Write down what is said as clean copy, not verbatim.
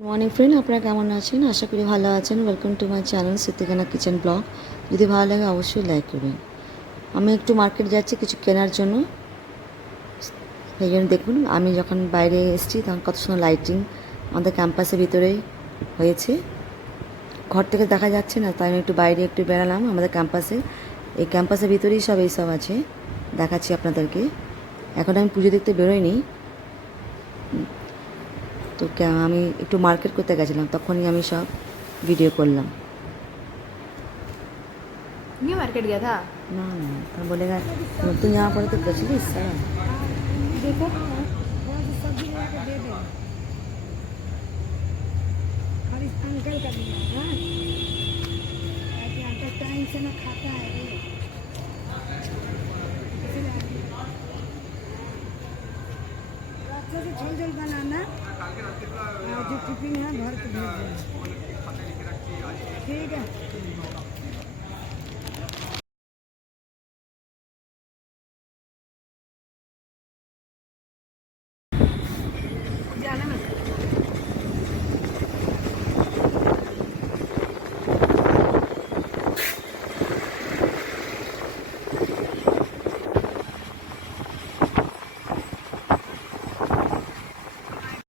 Morning friend, আপনারা কেমন আছেন? আশা করি ভালো আছেন। Welcome to my channel Siddiqana kitchen blog. যদি ভালো লাগে অবশ্যই লাইক করবেন। আমি একটু মার্কেট যাচ্ছি কিছু কেনার জন্য। সেই জন্য দেখুন, আমি যখন বাইরে এসেছি তখন কত সুন্দর লাইটিং আমাদের ক্যাম্পাসের ভিতরেই হয়েছে। ঘর থেকে দেখা যাচ্ছে না, তাই আমি একটু বাইরে একটু বেরালাম আমাদের ক্যাম্পাসে। এই ক্যাম্পাসের ভিতরেই সব এইসব আছে, দেখাচ্ছি আপনাদেরকে। এখন আমি পুজো দেখতে বেরোইনি, তো আমি একটু মার্কেট করতে গেছিলাম, তখনই আমি সব ভিডিও করলাম। न्यू मार्केट गया था। ना ना, तो बोलेगा तुम यहाँ पर तो कचली सारा। देखो थोड़ा सा सब्जी ले आके दे दे और इस अंकल का भी हाँ ताकि अंकल टाइम से ना खाता है ये इसलिए अच्छा से झोल झोल बनाना और जो टिफिन है भर के भेज देना। ठीक है।